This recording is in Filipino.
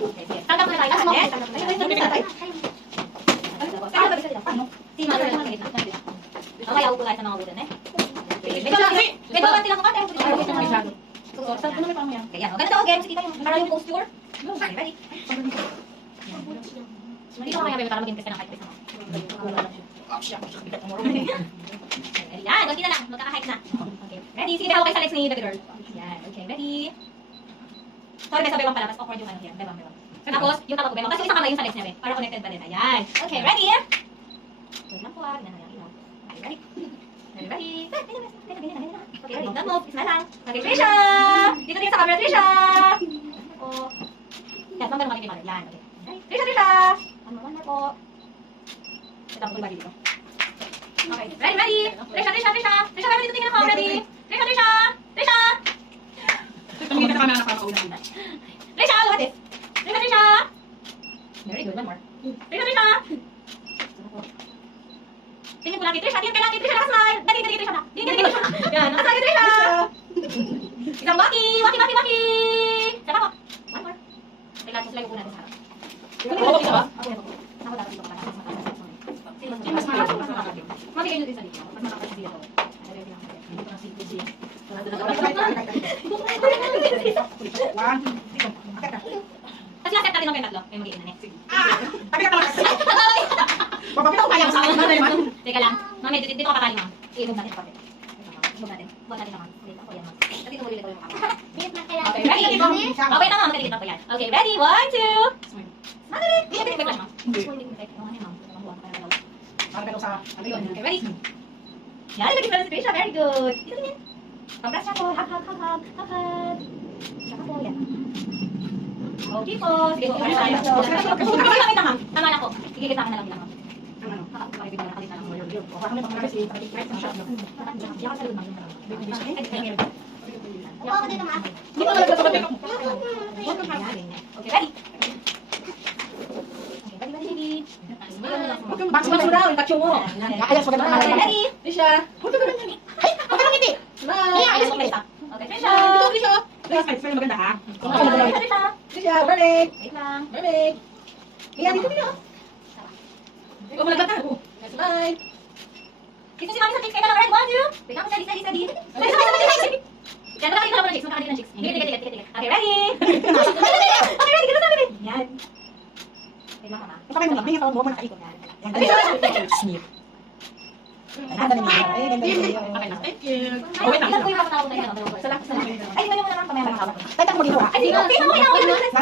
Okay, sige. Tanggap na tayo. Yes. Si Mother lang sa gitna. Okay, ako po tayo sa mga wooden eh. May bawa sila ko kate. Saan ko na may pamaya? Kaya, ganito ako, game. Kita yung para yung posture. Okay, ready? Dito ka kaya baby para mag-invest ka ng height mo. Yan, konti na lang. Magkaka-height na. Okay, ready? Sige, ako kayo sa legs ni baby girl. Yan, okay, ready? Sorry, may sabi bang pala. Mas awkward yung ano yan. Bebang. Tapos, yung tapat ko, bebang. Tapos yung isang kamay yung sa legs niya, para connected pa din. Ayan. Okay, ready? Wait lang po ah. Ganyan na lang. Okay, ready? Ready? Okay, ready? Don't move. Isma lang. Okay, Trisha! Dito din sa camera, Trisha! Oh. Yan, mamaya naman yung yan. Okay. Trisha, Trisha! Ano na po? Ito ako bali dito. Okay, ready, ready! Trisha, Trisha, Trisha! Trisha, meron dito tingin ako. Ready? Trisha, Trisha! Trisha! Tumingin ka na nakakaunan. Trisha, look at this! Trisha, Trisha! Very good, one more. Trisha, Trisha! Tingin ko lagi, Trisha, tingin ka lagi, Trisha, nakasmile! Dali, dali, Trisha na! Dali, dali, Trisha! Yan, nakasmile, Trisha! Isang waki! Waki, waki, waki! Saka po. One more. Teka, susulay ko po natin sa harap. Oo, dito ba? Okay, ako. Ako dapat dito ka pala. Mas malaki, mas malaki. Mabigay nyo din sa dito. Mas makakasya dito. Dito na si One. Tapos lahat natin ng kayo tatlo. May mag-iin na next. Tabi ka talaga. Papapita ko kaya sa akin naman. Teka lang. Mami, dito ka patali, ma'am. I-move natin kapit. Move natin. Move natin naman. Dito ako yan, ma'am. Dito mo ulit ko yung kapit. Okay, ready? Okay, tama. Magkalikit na po yan. Okay, ready? 1, 2. Madali. Dito, may flash, ma'am. Okay, ready? Yan, naging pala si Trisha. Very good. Dito din yan. Congrats siya po. Hug, hug, hug, hug. Hug, hug. Saka po yan. Okay po. Sige po. Ano tayo? Wait lang, ma'am. Tama na po. Sige, kita akin na lang bilang, ma'am. Pakipit na lang. Kalit na lang. Yakan sa loob, ma'am. Upo ako dito, ma. Dito talaga sa kapit. Okay, ready? Okay, ready, ready, ready. Box mo daw, yung tacho mo. Ayos, maganda ka Okay, na. ready? Trisha. Ay, maganda ngiti. Bye. Ayos mo kayo. Okay, Trisha. Dito, Trisha. Trisha, smile maganda ha. Okay, Trisha. Trisha, Bernard. Wait lang. Bernard. Iya, dito dito. Ikaw malagkat na. Smile. Dito si Mami sa chicks. Kaya na lang, right? 1, 2. Wait lang, steady, steady, steady. Steady, steady, steady. Yan, nakakita ka lang ng chicks. Nakakita ng chicks. Tiga, tiga, tiga, tiga, tiga. Okay, ready? Okay, ready. Ganun sa amin. Yan. Wait lang, mama. Ang kamay mo lang, hinga ka mo nakaikot. Yan, smear. Ganda ni Mama. Ay, ganda yun. Okay na. Thank you. Ay, ilan po yung kakatawag na yan? Salamat. Ay, iba yung naman. Pamaya makakawag. Tay, mo dito ha. Ay, sige. Tingnan mo, kailangan ko na.